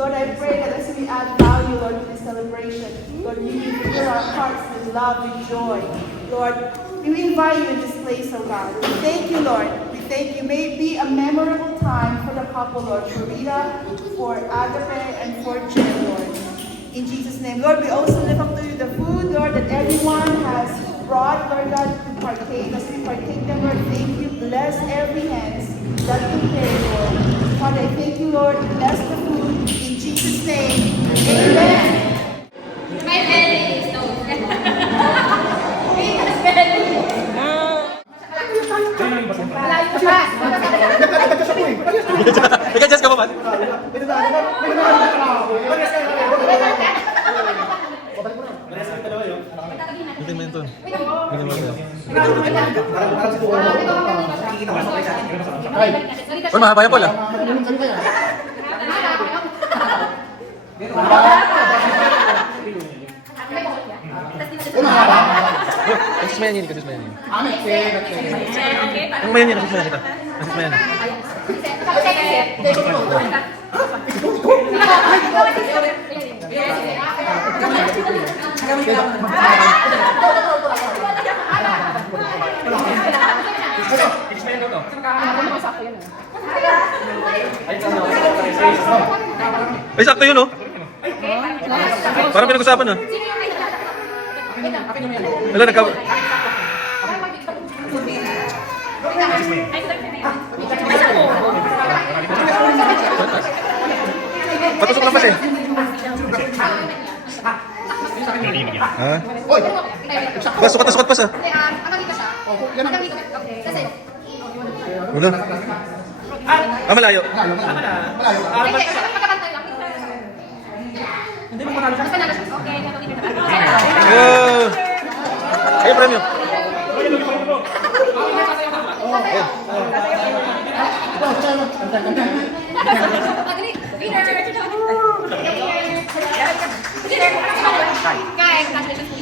Lord, I pray that as we add value, Lord, to this celebration, Lord, you will fill our hearts with love, with joy. Lord, we invite you in this place, oh God. We thank you, Lord. We thank you. May it be a memorable time for the couple, Lord, for Rita, for Agape, and for Jen, Lord. In Jesus' name. Lord, we also lift up to you the food, Lord, that everyone has brought, Lord God, to partake. As we partake them, Lord, thank you. Bless every hands that prepare, Lord. Father, I thank you, Lord. Bless the food. In Jesus' name. Amen. My belly is no. Venus belly. Malayo pa. Nag-adjust ka ba ba? Hintayin mo yun to. Hintayin mo yun. Uy, mahaba yan, Paul, ah. Kasus mayan yun, kasus mayan yun. Ang mayan yun, kasus mayan kita. Kasus mayan. Ay, sakto yun, oh. Parang pinag-usapan, ah. Wala, nagka... Patusok lang kasi. Ha? Sukat pa sa. Hanggang dito siya. Hanggang dito. Okay. Kasi, Wala. Malayo. hindi, magkakantay lang. Hindi mo manalo siya. Okay, hanggang dito na. Ayun, premium. Guys, congratulations.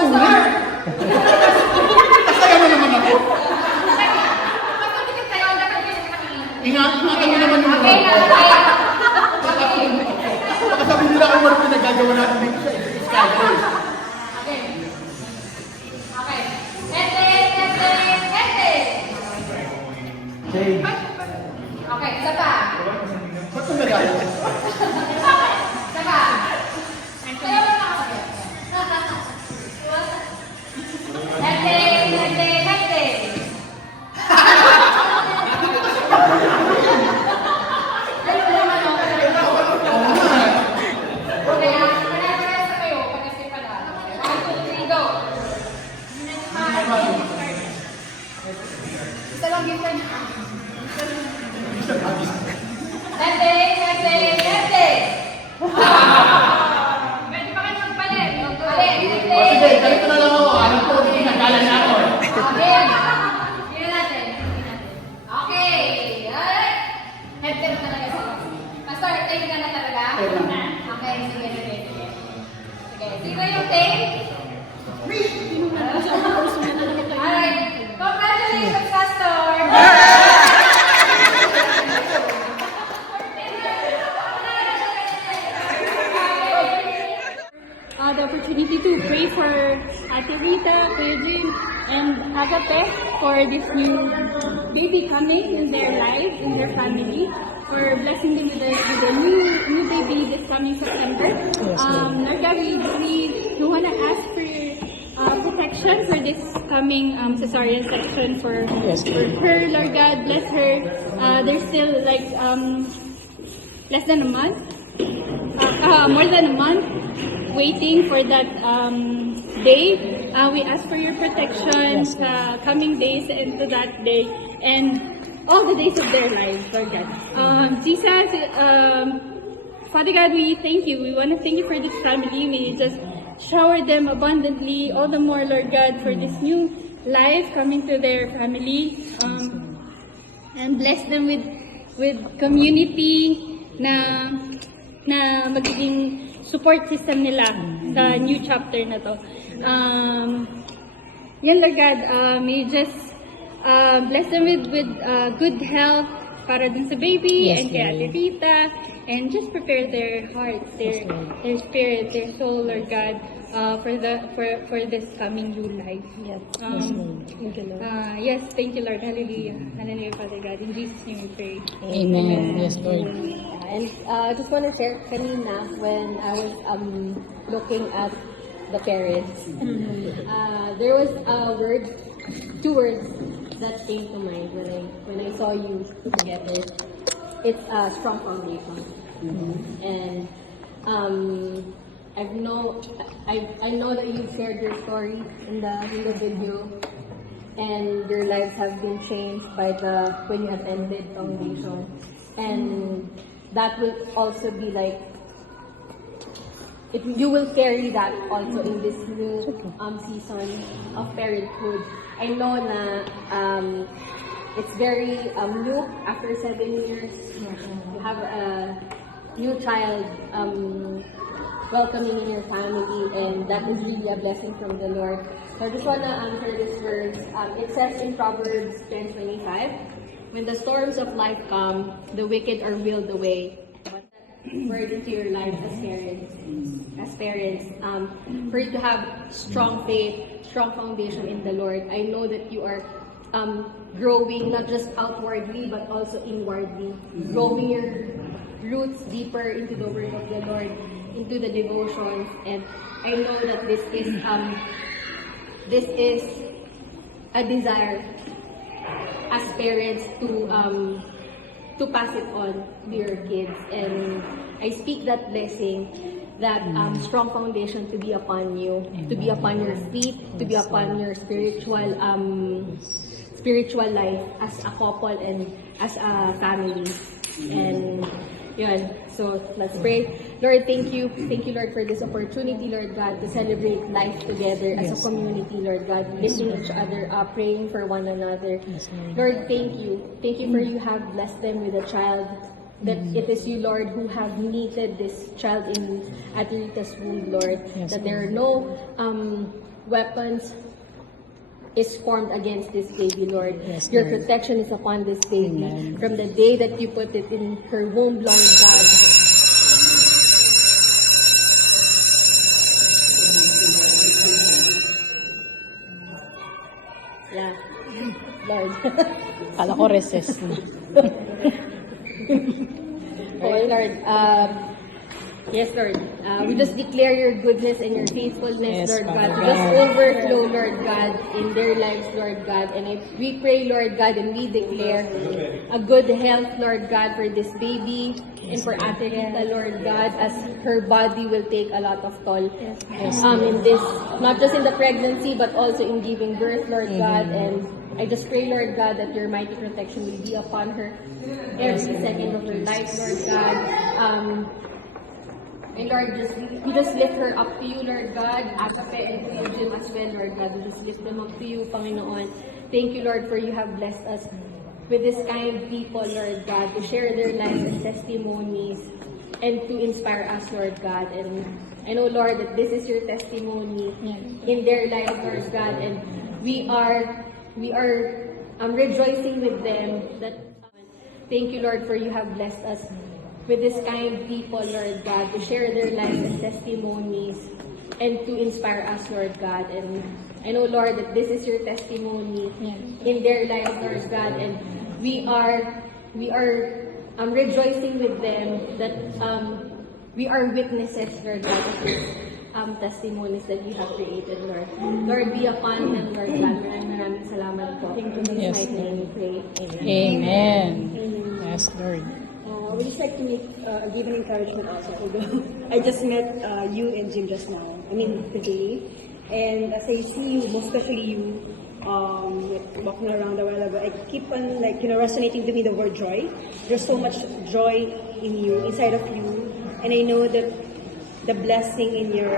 Pastor! Kasaya mo naman ako. Pastor, dikit kayo. Dapat kayo nakakita. Ingatan mo naman yung Okay, mga. okay. Baka sabi nila kung ano pinagagawa natin dito sa Skyward. Okay. Okay. Ete. Okay. Okay, isa pa. Ba't kung nagaya? Isa pa. Kaya mo nakakabit. Ete. Kaya, pare-pares na kayo. Pag-skip pa na. 1, 2, 3, go. Isa lang gift ka niya. Ete. Pwede pa kayo magpalit. Palit. O sige, ganito na lang ako. Alam ko, nagkala na ako. Okay. Tingnan natin. Okay. Alright. Headset talaga sila. Pastor, tape ka na talaga? Okay, sige. Sino yung tape? Alright. Congratulations, Pastor! The opportunity to pray for Ate Rita, Kuya Jin, and Agape for this new baby coming in their life, in their family, for blessing them with a new baby this coming September. Lord God, we want to ask for protection for this coming cesarean section for her, Lord God. Bless her. There's still like less than a month, more than a month waiting for that day. We ask for your protection coming days into that day and all the days of their lives, Lord God. Jesus, Father God, we thank you. We want to thank you for this family. May you just shower them abundantly, all the more, Lord God, for this new life coming to their family. And bless them with community na magiging support system nila sa new chapter na to. Yan, Lord God, may you just bless them with good health para dun sa baby and kay Ate Rita, and just prepare their hearts, their spirit, their soul, Lord God, for this coming new life. Yes. Thank you, Lord. Yes, thank you, Lord. Hallelujah. Hallelujah, Father God. In Jesus' name we pray. Amen. Yes, Lord. And I just want to share kanina when I was looking at the parents, there was a word, 2 words that came to mind when I saw you together. It's a strong foundation, and I know that you've shared your story in the video, and your lives have been changed by when you attended foundation, and that will also be like, you will carry that also in this new season of parenthood. I know na it's very new after 7 years. You have a new child welcoming in your family, and that is really a blessing from the Lord. So I just want to answer this verse. It says in Proverbs 10:25, when the storms of life come, the wicked are willed away. But that word into your life as parents, for you to have strong faith, strong foundation in the Lord. I know that you are growing not just outwardly but also inwardly, growing your roots deeper into the word of the Lord, into the devotions, and I know that this is a desire as parents to pass it on to your kids, and I speak that blessing, that strong foundation to be upon you, to be upon your feet, to be upon your spiritual life as a couple and as a family. And yun, so let's pray. Lord, thank you, Lord, for this opportunity, Lord God, to celebrate life together as a community, Lord God, lifting each other up, praying for one another. Lord, thank you for you have blessed them with a child, that it is you, Lord, who have knitted this child in Ate Rita's womb, Lord, that there are weapons is formed against this baby, Lord. Your protection is upon this baby. From the day that you put it in her womb, Lord God. Yeah. Lord. Kala ko recess na. Okay, Lord. Yes, Lord. We just declare your goodness and your faithfulness, Yes, Lord God. Father Just God. overflow, Lord God, in their lives, Lord God. And we pray, Lord God, and we declare a good health, Lord God, for this baby and for Ate Rita, Lord God, as her body will take a lot of toll in this, not just in the pregnancy, but also in giving birth, Lord God. And I just pray, Lord God, that your mighty protection will be upon her every second of her life, Lord God. And Lord, we just lift her up to you, Lord God. Agape and to you, Jim, as well, Lord God. We just lift them up to you, Panginoon. Thank you, Lord, for you have blessed us with this kind of people, Lord God, to share their lives and testimonies and to inspire us, Lord God. And I know, Lord, that this is your testimony in their lives, Lord God. And we are rejoicing with them. Thank you, Lord, for you have blessed us with this kind of people, Lord God, to share their lives and testimonies and to inspire us, Lord God. And I know, Lord, that this is your testimony in their lives, Lord God. And we are rejoicing with them that we are witnesses, Lord God, of these testimonies that you have created, Lord. Lord, be upon them, Lord God. Maraming salamat po. Thank you, in Yes, Jesus' name we pray. Amen. Yes, Lord. We just like to give an encouragement also. Although I just met you and Jim just now. I mean today, and as I see you, most especially you, walking around a while ago, I keep on resonating to me the word joy. There's so much joy in you, inside of you, and I know that the blessing in your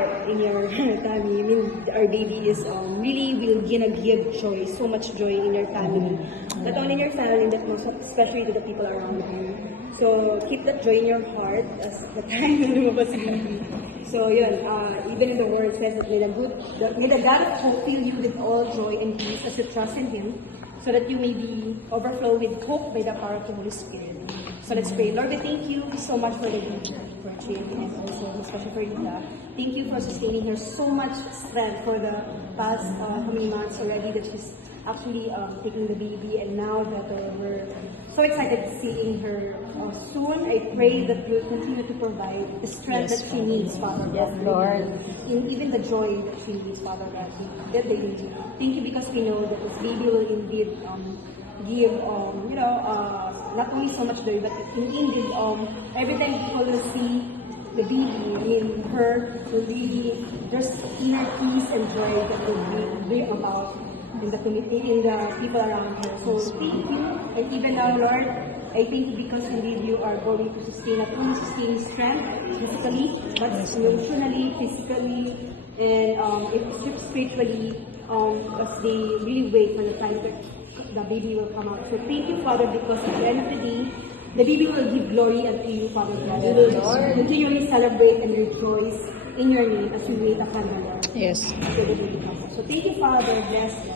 family. I mean, our baby is really will gonna give joy, so much joy in your family. Not only in your family, but most especially to the people around you. So keep that joy in your heart as the time na lumabas yung baby. So yun, even in the word says that may the God of hope fill you with all joy and peace as you trust in Him, so that you may be overflow with hope by the power of the Holy Spirit. So let's pray. Lord, we thank you so much for the baby, for Jim, and also especially for Rita. Thank you for sustaining her so much strength for the past how many months already that she's actually taking the baby, and now that we're so excited seeing her soon. I pray that you'll continue to provide the strength that she needs, Father God. Yes, Lord. And even the joy that she needs, Father God, that baby. Thank you because we know that this baby will indeed give, not only so much joy, but indeed, every time people will see the baby in her, will really, there's inner peace and joy that will bring about in the community, in the people around her. So thank you. And even now, Lord, I thank you because indeed you are going to sustain, not only sustain strength physically, but emotionally, physically, and spiritually, as they really wait for the time that the baby will come out. So thank you, Father, because at the end of the day, the baby will give glory unto you, Father God. We will continually celebrate and rejoice in your name as we wait upon the Lord. Yes. Until the baby comes out. So thank you, Father. Bless you.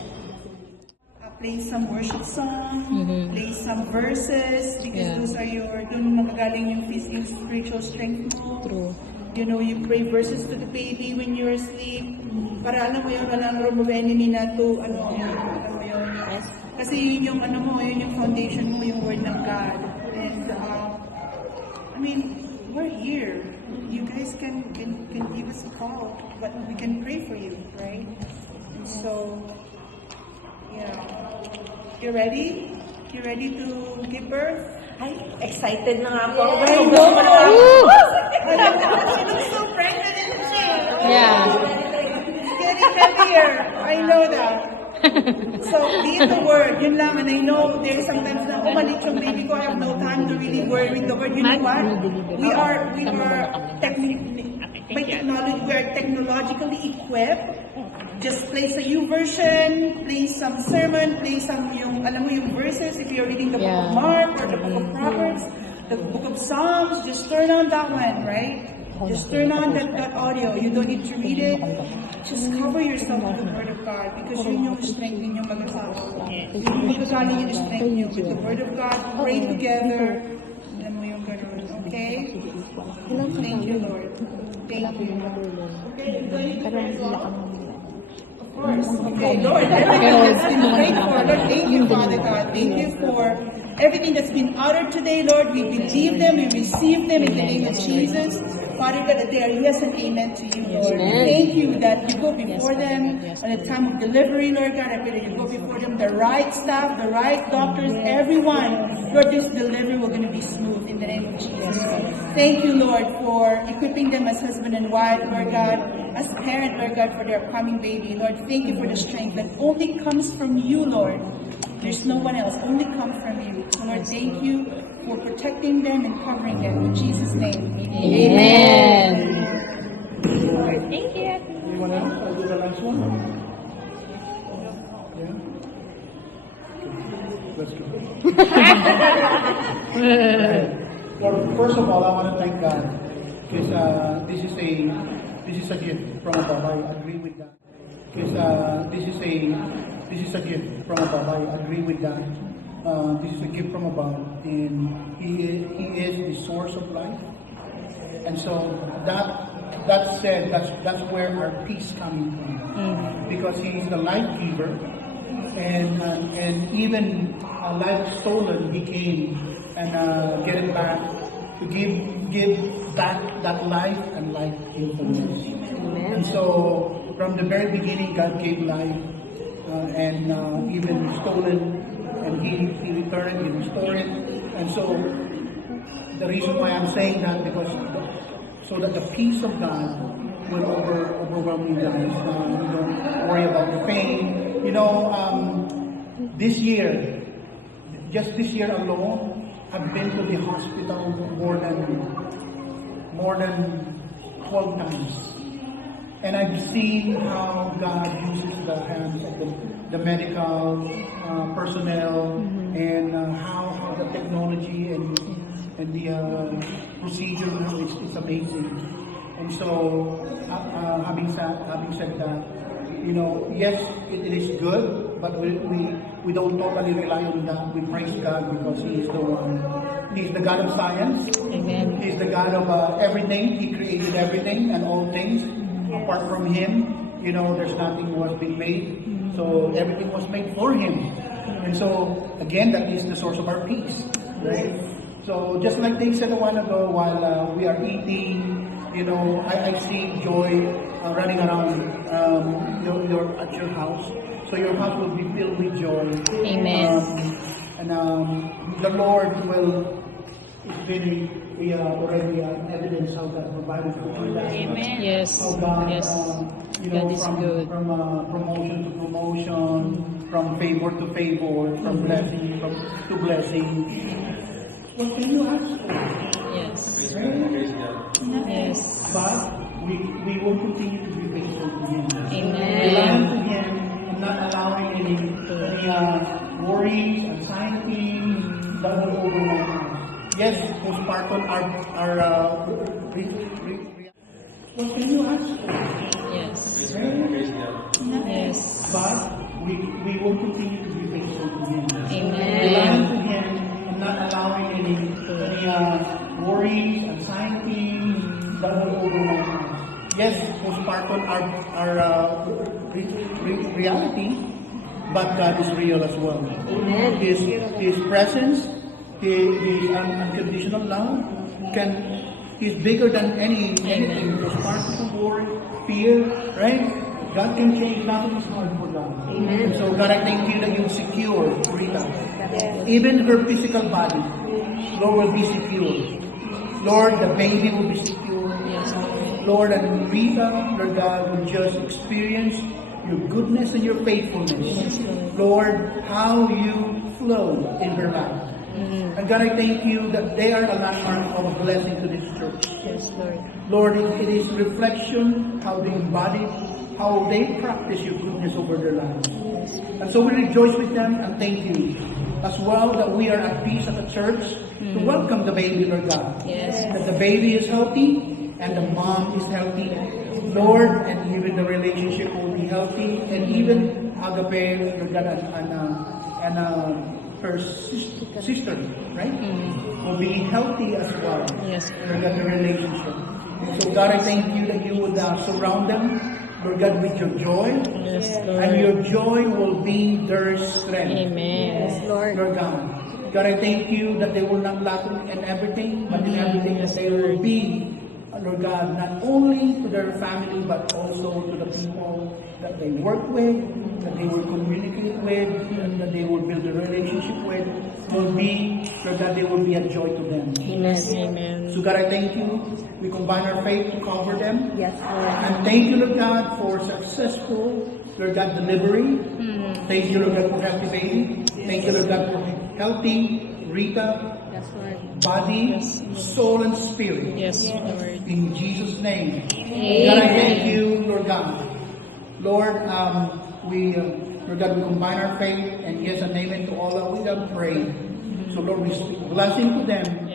Play some worship song, play some verses, because those are doon magagaling yung spiritual strength mo. True. You know, you pray verses to the baby when you're asleep. Para alam mo yun, walang enemy na to, alam mo yun. Kasi yun yung yun yung foundation mo, yung word ng God. And, I mean, we're here. You guys can give us a call, but we can pray for you, right? And so, yeah. You ready? You ready to give birth? Ay, excited na nga po ako. I know. She looks so pregnant, isn't she? Yeah. It's getting heavier. I know that. So, read the word. Yun lang. And I know there's sometimes na umalit yung baby ko. I have no time to really worry with the word. You know what? We are technologically equipped. Just play sa YouVersion, play some sermon, play some yung verses. If you're reading the book of Mark or the book of Proverbs, the book of Psalms, just turn on that one, right? Just turn on that audio. You don't need to read it. Just cover yourself with the Word of God because yun yung strength ninyong mag-asawa. Yun yung magagaling yung strength niyo with the Word of God. Pray together. Yan mo yung ganun. Okay? Thank you, Lord. Thank you. Of course. Okay, Lord. Everything that's been prayed for, Lord, thank you, Father God. Thank you for everything that's been uttered today, Lord. We believe them, we receive them in the name of Jesus. Father God, that they are yes and amen to you, Lord. Thank you that you go before them at the time of delivery, Lord God. I pray that you go before them, the right staff, the right doctors, everyone. Lord, this delivery will going to be smooth in the name of Jesus. Thank you, Lord, for equipping them as husband and wife, Lord God, as parent, Lord God, for their upcoming baby. Lord, thank you for the strength that only comes from you, Lord. There's no one else, only comes from you. So Lord, thank you for protecting them and covering them. In Jesus' name, amen. Lord, thank you. Anyone else? I'll do the last one. Yeah? Let's go. Well, first of all, I want to thank God because this is a gift from above. I agree with that. Because this is a gift from above. I agree with that. This is a gift from above, and He is the source of life. And so that said, that's where our peace coming from, because He is the life giver, and even a life stolen, He came and get it back to give back that life and life in fullness. And so from the very beginning, God gave life, and even stolen. And he returned, he restored it. And so the reason why I'm saying that, because so that the peace of God will overwhelm you guys. You don't worry about the pain. You know, this year, just this year alone, I've been to the hospital more than 12 times. And I've seen how God uses the hands of the medical personnel, and how the technology and the procedure is amazing. And so, having said that, you know, yes, it is good, but we don't totally rely on that. We praise God because He is the one. He's the God of science. Amen. He's the God of everything. He created everything and all things. Apart from Him, you know, there's nothing was being made. So everything was made for Him. And so, again, that is the source of our peace. Right? So just like they said a while ago, while we are eating, you know, I see joy running around at your house. So your house will be filled with joy. Amen. And the Lord will, we already evidence how God provided for us. Amen. Yes. How God, Yes. you know, God is good. from promotion to promotion, from favor to favor, from blessing to blessing. What can you ask for? Yes. Right? Yes. But we will continue to be faithful to Him. Amen. Relying to Him and not allowing any worries, anxiety that will overwhelm us. Yes, postpartum are what can you ask for? Yes. Right? Yes. But we will continue to be faithful to Him. Amen. Relying to Him and not allowing any worries, anxiety that will overwhelm us. Yes, postpartum are reality, but God is real as well. Amen. His presence, His unconditional love, He's bigger than anything. Postpartum worry, fear, right? God can change. Nothing is hard for God. Amen. So God, I thank you that you secure Rita. Even her physical body, Lord, will be secure. Lord, the baby will be secure. Lord, and Rita, Lord God, will just experience your goodness and your faithfulness. Lord, how you flow in her life. And God, I thank you that they are a landmark of a blessing to this church. Yes, Lord. Lord, it is reflection how they embody, how they practice your goodness over their lives. And so we rejoice with them and thank you as well that we are at peace at the church to welcome the baby, Lord God. Yes. That the baby is healthy and the mom is healthy, Lord, and even the relationship will be healthy, and even Agape, Lord God, and her sister, right, will be healthy as well. Yes. Lord God, the relationship. So God, I thank you that you would surround them, Lord God, with your joy, Yes, and Lord. your joy will be their strength. Amen. Lord God. God, I thank you that they will not lack in everything, but in everything that they will be, Lord God, not only to their family, but also to the people that they work with, that they will communicate with, and that they will build a relationship with, will be, Lord God, they will be a joy to them. Yes, amen. So God, I thank you. We combine our faith to cover them. Yes, Lord. And thank you, Lord God, for successful, Lord God, delivery. Thank you, Lord God, for healthy baby. Thank you, Lord God, for healthy Rita, Yes, Lord. body, soul, and spirit. Yes, Lord. In Jesus' name. God, I thank you, Lord God. Lord, Lord God, we combine our faith and yes, and name it to all that we have prayed. So Lord, we speak blessing to them.